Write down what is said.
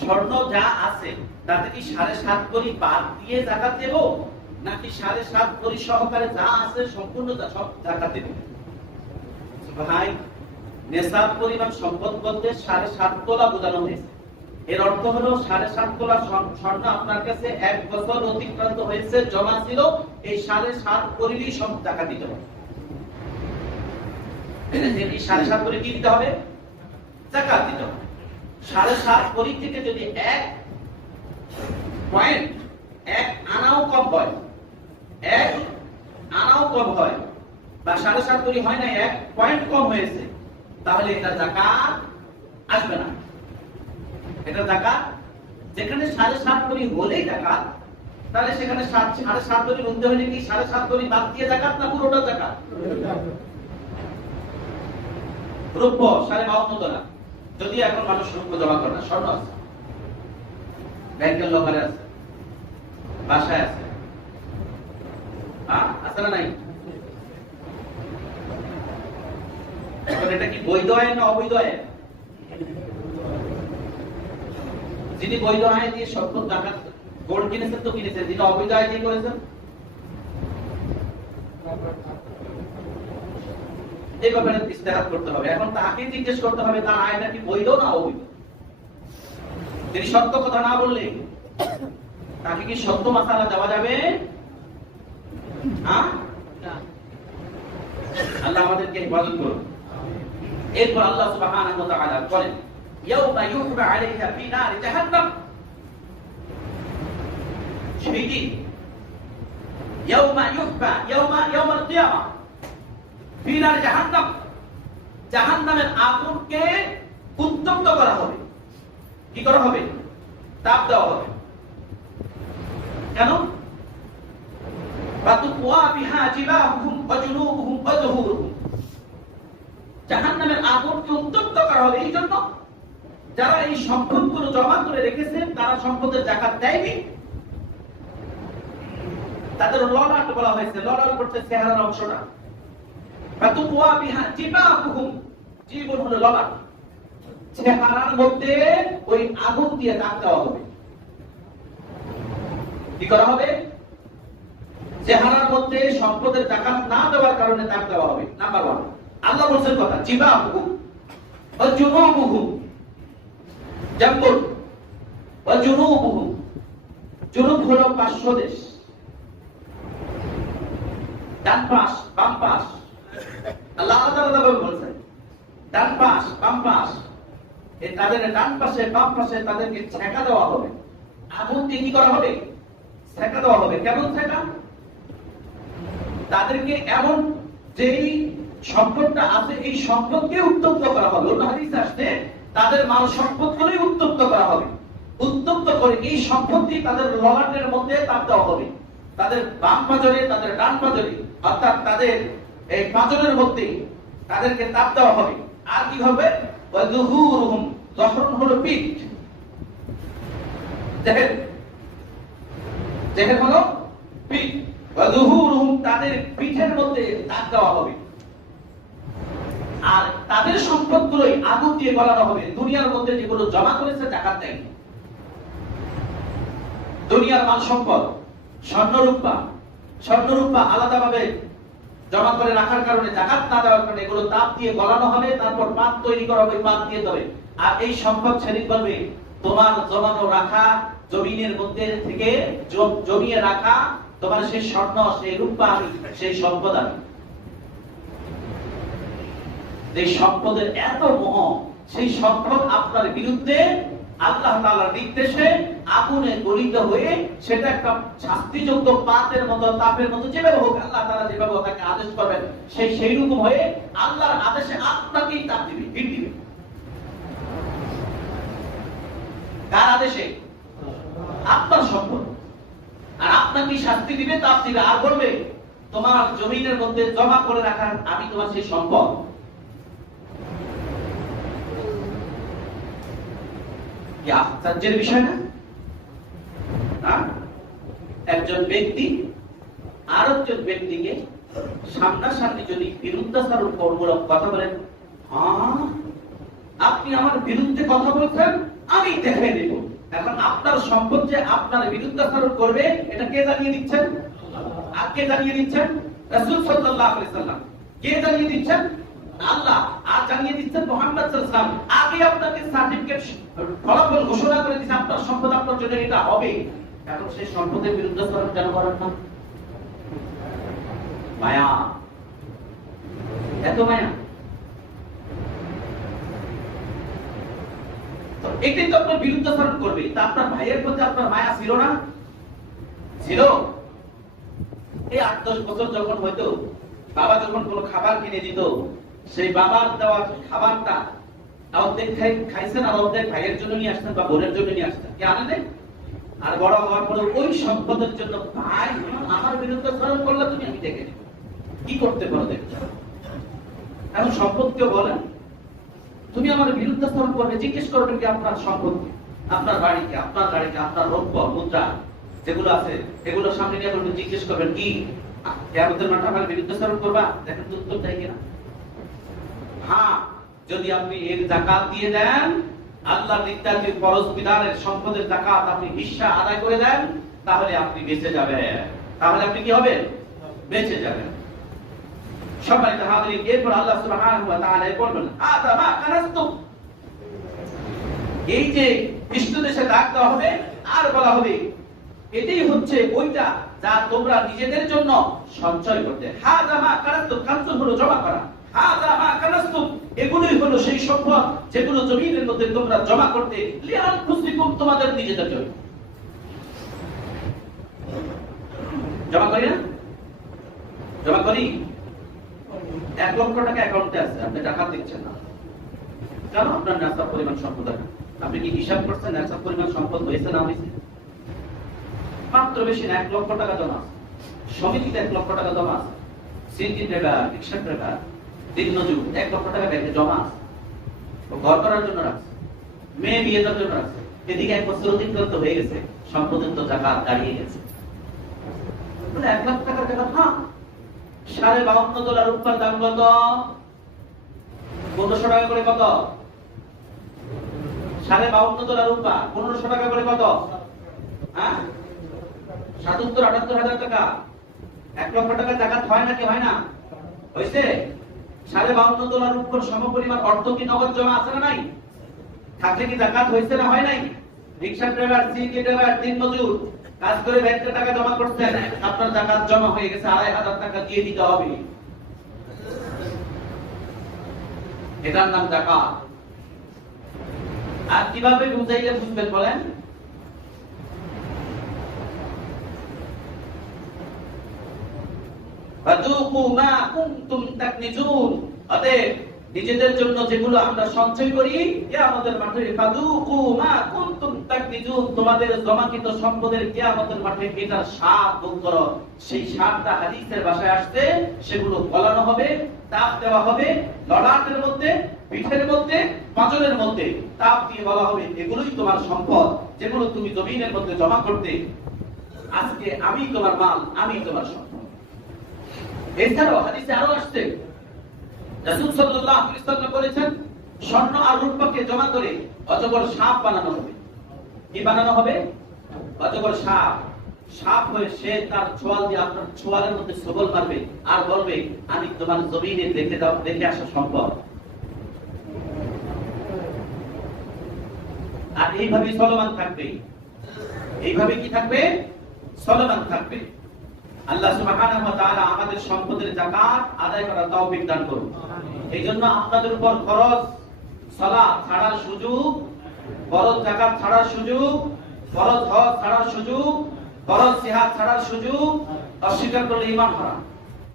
স্বর্ণ যা আছে তাতে কি 7.5 কোটি বাদ দিয়ে যাকাত দেব, নাকি 7.5 কোটি সহকারে যা আছে সম্পূর্ণ সব যাকাত দেব? ভাই, নেশাব পরিমাণ সম্পদ বলতে 7.5 তোলা বোঝানো হয়েছে। এর অর্থ হলো 7.5 তোলা স্বর্ণ আপনার কাছে 1 বছর অতিক্রান্ত হয়েছে, জমা ছিল, এই 7.5 কোটিরই সব টাকা দিতে হবে। এই 7.5 কোটি কি দিতে হবে? যাকাত দিতে হবে। 7.5 কোটি থেকে যদি 1 আনাও কম হয়, 1 আনাও কম হয়, বা 7.5 কোটি হয় না, 1 পয়েন্ট কম হয়েছে, তাহলে এটা যাকাত আসবে না। এটা যাকাত, যেখানে 7.5 কোটি হলেই যাকাত, তাহলে সেখানে 7.5 কোটি উঠতে হলে কি 7.5 কোটি বাদ দিয়ে যাকাত না পুরোটা যাকাত? রূপ্য 52.5 তোলা, যদি এখন মানুষ রূপ্য জমা করে না, স্বর্ণ আছে, ব্যাংকের লকারে আছে, বাসায় আছে, আছে না নাই? এখন এটা কি বৈধ আইন না অবৈধ আইন? যিনি বৈধ আইন দিয়ে সম্পদ ডাকাত গোল্ড কিনেছেন তো কিনেছেন, যিনি অবৈধ আইন দিয়ে করেছেন এই ব্যাপারে ইস্তেহাদ করতে হবে। এখন তাকে জিজ্ঞেস করতে হবে তার আইনটা কি বৈধ না অবৈধ। তিনি সত্য কথা না বললে তাকে কি সত্য মাসালা দেওয়া যাবে? আল্লাহ আমাদেরকে হেফাজত করুন। এরপর আল্লাহ সুবহানাহু ওয়া তাআলা বলেন, ইয়াউমা ইউহবা আলাইহা ফি নারি জাহান্নাম, সেদিন ইয়াউমাল কিয়ামা ফি নারি জাহান্নাম, জাহান্নামের আগুনকে উত্তপ্ত করা হবে। কি করা হবে? তাপ দেওয়া হবে। কেন? বাতুওয়া বিহা জিবাহুম ওয়া জুনুবুহুম ওয়া যুহুরুহুম, জাহান্নামের আগুনকে উত্তপ্ত করা হবে এই জন্য যারা এই সম্পদগুলো জমা করে রেখেছেন, তারা সম্পদের যাকাত দেয়নি। তাদের ললাট বলা হয়েছে, ললাট করতে চেহারার অংশটা। বাতুওয়া বিহা জিবাহুম, জীবন হলো ললাট, চেহারার মধ্যে ওই আগুন দিয়ে দাগ দেওয়া হবে। কি করা হবে? চেহারার মধ্যে সম্পদের যাকাত না দেওয়ার কারণে দাগ দেওয়া হবে। নাম্বার 1 আল্লাহ বলেছেন কথা, জিবাহুম ওয়া জুনুবুহুম, জাম্বুল ওয়া জুনুবুহুম, জুনুব হলো পার্শ্বদেশ, ডান পাশ বাম পাশ। আল্লাহ তাআলা বলেছেন ডান পাশ বাম পাশ, এই তাদের ডান পাশে বাম পাশে তাদেরকে ছেঁকা দেওয়া হবে। আগুন দিয়ে কি করা হবে? ছেঁকা দেওয়া হবে। কেমন ছেঁকা? তাদেরকে এমন যেই সম্পদটা আছে এই সম্পদকে উত্তপ্ত করা হবে। অন্য হাদিসে আসছে তাদের মাল সম্পদগুলোই উত্তপ্ত করা হবে। উত্তপ্ত করে এই সম্পত্তি তাদের ললাটের মধ্যে তাপ দেওয়া হবে, তাদের বাম পাঁজরে, তাদের ডান পাঁজরে, অর্থাৎ তাদের এই পাঁজরের মধ্যে তাদেরকে তাপ দেওয়া হবে। আর কি হবে? ওয়া যুহুরুহুম, যহরুন হলো পিঠ, দেহের হলো পিঠ, ওয়া যুহুরুহুম, তাদের পিঠের মধ্যে তাপ দেওয়া হবে। আর তাদের সম্পদগুলোই আগুন দিয়ে গলানো হবে। দুনিয়ার মধ্যে যেগুলো জমা করেছে যাকাত দেয়নি, দুনিয়ার মাল সম্পদ, স্বর্ণরূপা আলাদাভাবে জমা করে রাখার কারণে, যাকাত না দেওয়ার কারণে এগুলো তাপ দিয়ে গলানো হবে, তারপর পাত তৈরি করা হবে, পাত দিয়ে দেবে। আর এই সম্পদ ছেড়ে বলবে তোমার জমানো রাখা জমিনের মধ্যে থেকে জমিয়ে রাখা তোমার সেই স্বর্ণ, সেই রূপা, সেই সম্পদ আমি। এই সম্পদের এত মোহ, সেই সম্পদ আপনার বিরুদ্ধে আল্লাহ তাআলার নির্দেশে আগুনে গলিত হয়ে সেটা একটা শাস্তিযোগ্য পাতের মতো, তাপের মতো, যেভাবে হোক আল্লাহ তাআলা যেভাবে তাকে আদেশ করবেন সেই রকম হয়ে আল্লাহর আদেশে আপনাকেই তাপ দিবে, হিট দিবে। কার আদেশে? আপনার সম্পদ। আর আপনাকে শাস্তি দিবে, তাপ দিবে, আর বলবে তোমার জমিনের মধ্যে জমা করে রাখা আমি তোমার সেই সম্পদ। কি আশ্চর্যের বিষয় না? একজন ব্যক্তি আর একজন ব্যক্তিকে সামনাসামনি যদি বিরুদ্ধাচরণ মূলক কথা বলেন, আপনি আমার বিরুদ্ধে কথা বলছেন, আমি দেখে নেব। এখন আপনার সম্পদ যে আপনার বিরুদ্ধাচরণ করবে এটা কে জানিয়ে দিচ্ছেন? আর কে জানিয়ে দিচ্ছেন? রাসূল সাল্লাল্লাহু আলাইহি সাল্লাম। কে জানিয়ে দিচ্ছেন? আল্লাহ। আর জানিয়ে দিচ্ছেন মুহাম্মদ সাল্লাল্লাহু আলাইহি সাল্লাম। আগে আপনাকে সার্টিফিকেট ফলাফল ঘোষণা করে দিয়েছে আপনার সম্পদ আপনার জন্য এটা হবে। এখন সেই সম্পদের বিরুদ্ধাচরণ কেন করেন না? মায়া, এত মায়া। তো এটাই তো আপনার বিরুদ্ধাচরণ করবে। তা আপনার ভাইয়ের প্রতি আপনার মায়া ছিল না? ছিল। এই 8-10 বছর যখন হয়তো বাবা যখন কোনো খাবার কিনে দিত, সেই বাবার দেওয়া খাবারটা অর্ধেক খাইছেন আর অর্ধেক ভাইয়ের জন্য নিয়ে আসতেন বা বোনের জন্য নিয়ে আসতেন। কি আনেন? আর বড় হওয়ার পরে ওই সম্পদের জন্য ভাই আমার বিরুদ্ধাচরণ করলে তুমি আমি দেখে নেব কি করতে পারো দেখো। এখন সম্পদকে বলেন তুমি আমার বিরুদ্ধাচরণ করবে, জিজ্ঞেস করবেন কি আপনার সম্পত্তি, আপনার বাড়িকে, আপনার গাড়িকে, আপনার রৌপ্য মুদ্রা যেগুলো আছে এগুলো সামনে নিয়ে বলবেন, জিজ্ঞেস করবেন কি কিয়ামতের মাঠে আমার বিরুদ্ধাচরণ করবা? দেখেন তো উত্তর দেয় কিনা। হ্যাঁ, যদি আপনি এর যাকাত দিয়ে দেন, আল্লাহর নির্ধারিত ফরজ বিধানের সম্পদের যাকাত আপনি হিস্সা আদায় করে দেন, তাহলে আপনি বেঁচে যাবেন। তাহলে আপনি কি হবেন? বেঁচে যাবেন। সম্মানিত হাজিরিন, এরপর আল্লাহ সুবহানাহু ওয়া তাআলা বলবেন আদা মা কানাস্তুম। এই যে ইষ্ট দেশে ডাক দেওয়া হবে আর বলা হবে এটাই হচ্ছে ওইটা যা তোমরা নিজেদের জন্য সঞ্চয় করতে। হাদা মা কানাস্তুম, কানজ হলো জমা করা। হাদা মা কানাস্তুম, এগুলোই হলো সেই সম্পদ যেগুলো জমিনের মধ্যে তোমরা জমা করতে, লিআনফুসিকুম, তোমাদের নিজেদের জন্য। জমা করি না? জমা করি। 1 লক্ষ টাকা অ্যাকাউন্টে আছে, আপনি টাকা দিচ্ছেন না কেন? আপনার নেশার পরিমাণ সম্পদ আছে। আপনি কি হিসাব করছেন নেশার পরিমাণ সম্পদ হয়েছে না হয়েছে? মাত্র বেশি না 1 লক্ষ টাকা জমা আছে। সমিতিতে 1 লক্ষ টাকা জমা আছে। সিটি ড্রাইভার, রিক্সা ড্রাইভার, দিনমজুর 1 লক্ষ টাকা ব্যাংকে জমা আছে। ও ঘর করার জন্য রাখছে, মেয়ে বিয়ে দেওয়ার জন্য রাখছে। এদিকে 1 বছর অতিক্রান্ত হয়ে গেছে, সম্পদের তো জাকাত দাঁড়িয়ে গেছে। বলে 1 লাখ টাকার জাকাত, হ্যাঁ। 52.5 তোলা রূপার দাম কত? 1500 টাকা করে। কত? 52.5 তোলা রূপা 1500 টাকা করে। কত? হ্যাঁ, 77-78 হাজার টাকা। 1 লক্ষ টাকা জাকাত হয় নাকি হয় না? হয়েছে। 52.5 তোলা রূপার সমপরিমাণ অর্থ কি নগদ জমা আছে না নাই? থাকলে কি জাকাত হয়েছে না হয় নাই? রিকশা ড্রাইভার, সিটি ড্রাইভার, দিনমজুর কাজ করে ব্যাংকে টাকা জমা করছেন, আপনার জাকাত জমা হয়ে গেছে, 2500 টাকা দিয়ে দিতে হবে। এটার নাম জাকাত। আর কিভাবে বুঝাইলে বুঝবেন বলেন? ফাযুকু মা কুনতুম তাকনিজুন। অতএব নিজেদের জন্য যেগুলো আমরা সঞ্চয় করি কিয়ামতের মাঠে, ফাযুকু মা কুনতুম তাকনিজুন, তোমাদের জমাকৃত সম্পদের কিয়ামতের মাঠে এটার স্বাদ ভোগ করো। সেই স্বাদটা হাদিসের ভাষায় আসছে, সেগুলো গলানো হবে, তাপ দেওয়া হবে, ললাটের মধ্যে, পিঠের মধ্যে, পাঁজরের মধ্যে তাপ দিয়ে বলা হবে এগুলোই তোমার সম্পদ, যেগুলো তুমি জমিনের মধ্যে জমা করতে। আজকে আমি তোমার মাল, আমি তোমার সম্পদ। এছাড়াও হাদিসে আরো আসছে, রাসূল সাল্লাল্লাহু আলাইহি ওয়াসাল্লাম বলেছেন স্বর্ণ আর রূপাকে জমা করে অজগর সাপ বানানো হবে। কি বানানো হবে? অজগর সাপ। সাপ হয়ে সে তার ছোয়াল দিয়ে আপনার ছোয়ালের মধ্যে সবল মারবে আর বলবে আমি তোমার জমিনে দেখে দাও, দেখে আসা সম্পদ। আর এইভাবে চলমান থাকবে। এইভাবে কি থাকবে? চলমান থাকবে। আল্লাহ সুবহানাহু ওয়া তাআলা আমাদের সম্পদের যাকাত আদায় করার তৌফিক দান করুন। এইজন্য আপনাদের উপর ফরজ সালাত ছাড়ার সুযোগ, ফরজ যাকাত ছাড়ার সুযোগ, ফরজ হজ ছাড়ার সুযোগ, ফরজ জিহাদ ছাড়ার সুযোগ, অস্বীকার করলে ঈমান হারাম।